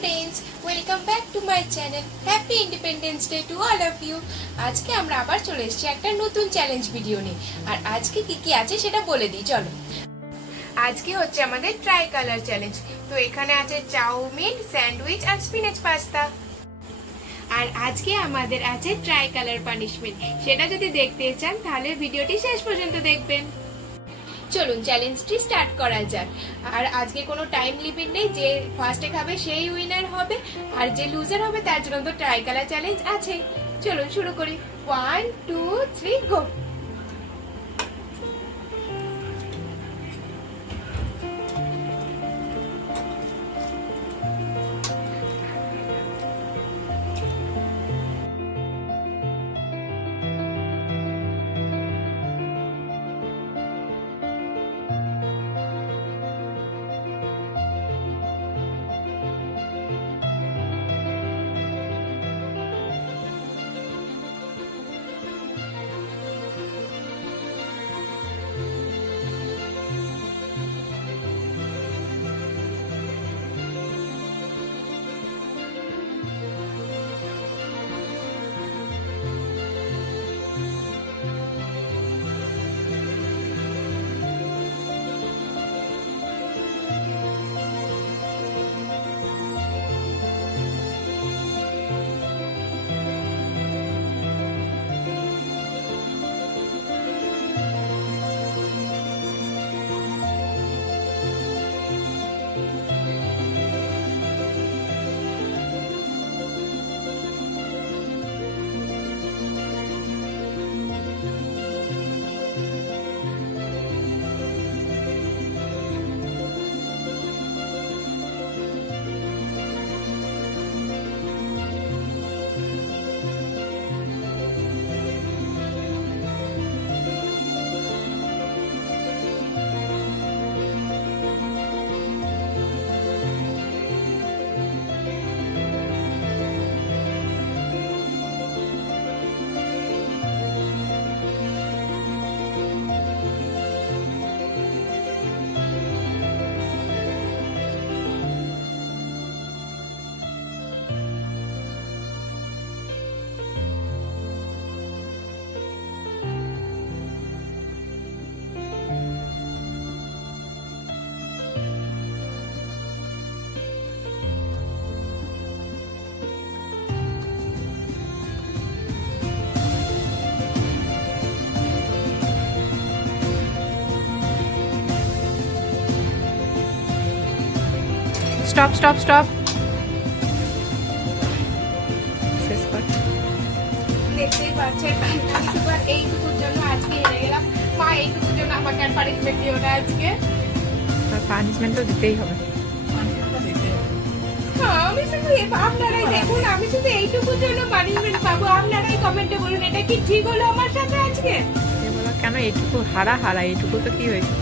friends, welcome back to my channel. Happy Independence Day to all of you. আজকে আমরা আবার চলে এসেছি একটা নতুন চ্যালেঞ্জ ভিডিও নিয়ে। আর আজকে কি কি আছে সেটা বলে দিই চলো। আজকে হচ্ছে আমাদের ট্রাই কালার চ্যালেঞ্জ। তো এখানে আছে চাউমিন, স্যান্ডউইচ আর স্পিনাচ পাস্তা। আর আজকে আমাদের আছে ট্রাই কালার পানিশমেন্ট। সেটা যদি দেখতে চান তাহলে ভিডিওটি শেষ পর্যন্ত দেখবেন। চলুন চ্যালেঞ্জটি স্টার্ট করা যাক। আর আজকে কোনো টাইম লিমিট নেই, যে ফার্স্টে খাবে সেই উইনার হবে, আর যে লুজার হবে তার জন্য তো ট্রাই কালার চ্যালেঞ্জ আছে। চলুন শুরু করি। 1 2 3 গো। Stop stop stop. শেষ কর। দেখতেই পাচ্ছেন আমি শুধু এইটুকুর জন্য আজকে হেরে গেলাম। মা এইটুকুর জন্য আমাকে আর পানিশমেন্ট দিও না আজকে। পানিশমেন্ট তো দিতেই হবে। আমি শুধু আপনারাই দেখুন, আমি শুধু এইটুকুর জন্য পানিশমেন্ট পাবো। আপনারাই কমেন্টে বলুন এটা কি ঠিক হলো আমার সাথে আজকে? বলো কেন এইটুকু হারা হারা, এইটুকু তো কি হয়েছে?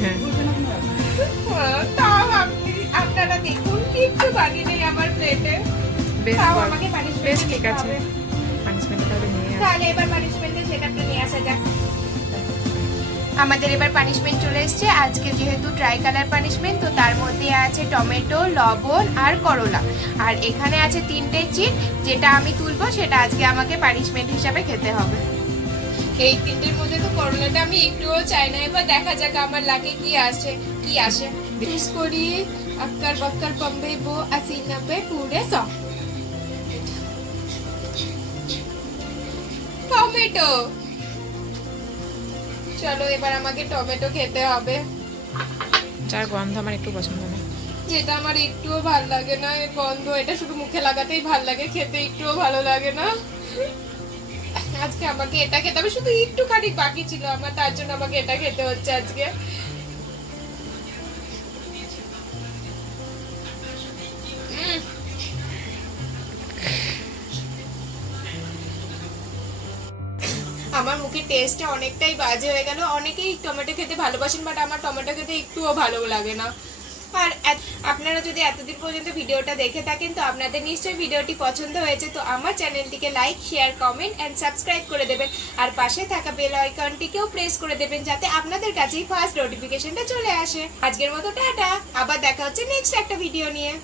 হ্যাঁ তাও আপনারা দেখুন কিচ্ছু বাকি নেই আমার প্লেটে। তাও আমাকে পানিশমেন্ট ঠিক আছে। পানিশমেন্ট তাহলে এবার পানিশমেন্টের সেটআপটা নিয়ে আসা যাক। আমাদের এবার পানিশমেন্ট চলে এসেছে। আজকে যেহেতু ট্রাই কালার পানিশমেন্ট, তো তার মধ্যে আছে টমেটো, লবণ আর করলা। আর এখানে আছে 3টে চিট, যেটা আমি তুলবো সেটা আজকে আমাকে পানিশমেন্ট হিসাবে খেতে হবে। এই 3টের মধ্যে তো করলাটা আমি একটুও চাই না। এবার দেখা যাক আমার লাকে কি আসে। বিশেষ করি আক্কার বাক্কার বম্বে বো 80-90 পুরে 100। টমেটো। চলো এবার আমাকে টমেটো খেতে হবে, যার গন্ধ আমার একটু পছন্দ না, যেটা আমার একটুও ভালো লাগে না। এর গন্ধ, এটা শুধু মুখে লাগাতেই ভালো লাগে, খেতে একটুও ভালো লাগে না। আজকে আমাকে এটা খেতে হবে, শুধু একটু খানি বাকি ছিল আমার, তার জন্য আমাকে এটা খেতে হচ্ছে আজকে। আমার মুখের টেস্টটা অনেকটাই বাজে হয়ে গেল। অনেকেই টমেটো খেতে ভালোবাসেন, বাট আমার টমেটো খেতে একটুও ভালো লাগে না। আর আপনারা যদি এতদিন পর্যন্ত ভিডিওটা দেখে থাকেন তো আপনাদের নিশ্চয়ই ভিডিওটি পছন্দ হয়েছে। তো আমার চ্যানেলটিকে like, share, comment and subscribe করে দেবেন। আর পাশে থাকা বেল আইকনটিকেও প্রেস করে দেবেন, যাতে আপনাদের কাছেই ফার্স্ট নোটিফিকেশনটা চলে আসে। আজকের মতো টাটা, আবার দেখা হচ্ছে নেক্সট একটা ভিডিও নিয়ে।